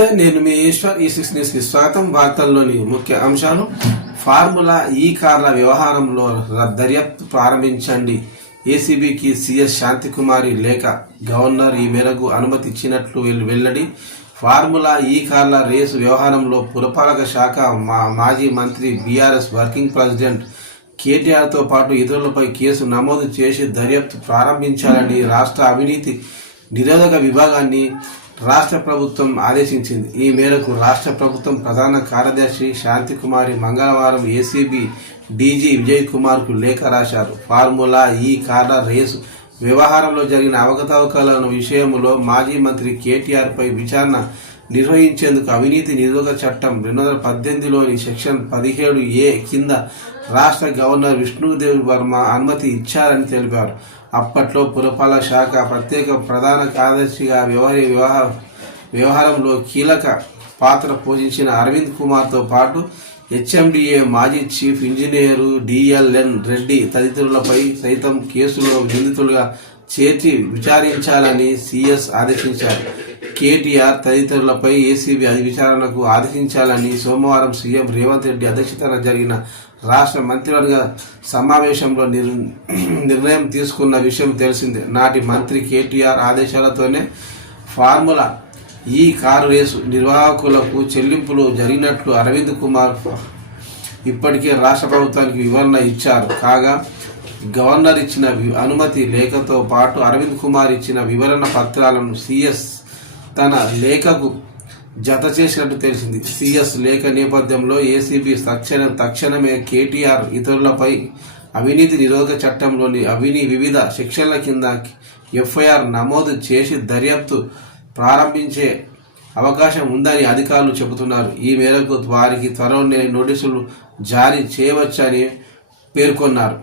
నమస్తే, నేను మీ ఈశ్వర్. ఈ6 న్యూస్కి స్వాగతం. వార్తల్లోని ముఖ్య అంశాలు: ఫార్ములా ఈ కార్ల వ్యవహారంలో దర్యాప్తు ప్రారంభించండి. ఏసీబీకి సీఎస్ శాంతికుమారి లేఖ, గవర్నర్ ఈ మేరకు అనుమతి ఇచ్చినట్లు వెల్లడి. ఫార్ములా ఈ కార్ల రేసు వ్యవహారంలో పురపాలక శాఖ మాజీ మంత్రి, బీఆర్ఎస్ వర్కింగ్ ప్రెసిడెంట్ కేటీఆర్తో పాటు ఇతరులపై కేసు నమోదు చేసి దర్యాప్తు ప్రారంభించాలని రాష్ట్ర అవినీతి నిరోధక విభాగాన్ని రాష్ట్ర ప్రభుత్వం ఆదేశించింది. ఈ మేరకు రాష్ట్ర ప్రభుత్వం ప్రధాన కార్యదర్శి శాంతికుమారి మంగళవారం ఏసీబీ డీజీ విజయ్ కుమార్కు లేఖ రాశారు. ఫార్ములా ఈ కార్ల రేసు వ్యవహారంలో జరిగిన అవకతవకల విషయంలో మాజీ మంత్రి కేటీఆర్పై విచారణ నిర్వహించేందుకు అవినీతి నిరోధక చట్టం 2018లోని సెక్షన్ 17A కింద రాష్ట్ర గవర్నర్ విష్ణుదేవ్ వర్మ అనుమతి ఇచ్చారని తెలిపారు. అప్పట్లో పురపాలక శాఖ ప్రత్యేక ప్రధాన కార్యదర్శిగా వ్యవహారంలో కీలక పాత్ర పోషించిన అరవింద్ కుమార్తో పాటు హెచ్ఎండిఏ మాజీ చీఫ్ ఇంజనీరు డిఎల్ఎన్ రెడ్డి తదితరులపై సైతం కేసులో నిందితులుగా చేర్చి విచారించాలని సీఎస్ ఆదేశించారు. కేటీఆర్ తదితరులపై ఏసీబీ విచారణకు ఆదేశించాలని సోమవారం సీఎం రేవంత్ రెడ్డి అధ్యక్షతన జరిగిన రాష్ట్ర మంత్రివర్గ సమావేశంలో నిర్ణయం తీసుకున్న విషయం తెలిసిందే. నాటి మంత్రి కేటీఆర్ ఆదేశాలతోనే ఫార్ములా ఈ కారు రేసు నిర్వాహకులకు చెల్లింపులు జరిగినట్లు అరవింద్ కుమార్ ఇప్పటికే రాష్ట్ర ప్రభుత్వానికి వివరణ ఇచ్చారు. కాగా గవర్నర్ ఇచ్చిన అనుమతి లేఖతో పాటు అరవింద్ కుమార్ ఇచ్చిన వివరణ పత్రాలను సీఎస్ తన లేఖకు జత చేసినట్టు తెలిసింది. సీఎస్ లేఖ నేపథ్యంలో ఏసీబీ తక్షణమే కేటీఆర్ ఇతరులపై అవినీతి నిరోధక చట్టంలోని వివిధ సెక్షన్ల కింద ఎఫ్ఐఆర్ నమోదు చేసి దర్యాప్తు ప్రారంభించే అవకాశం ఉందని అధికారులు చెబుతున్నారు. ఈ మేరకు వారికి త్వరలోనే నోటీసులు జారీ చేయవచ్చని పేర్కొన్నారు.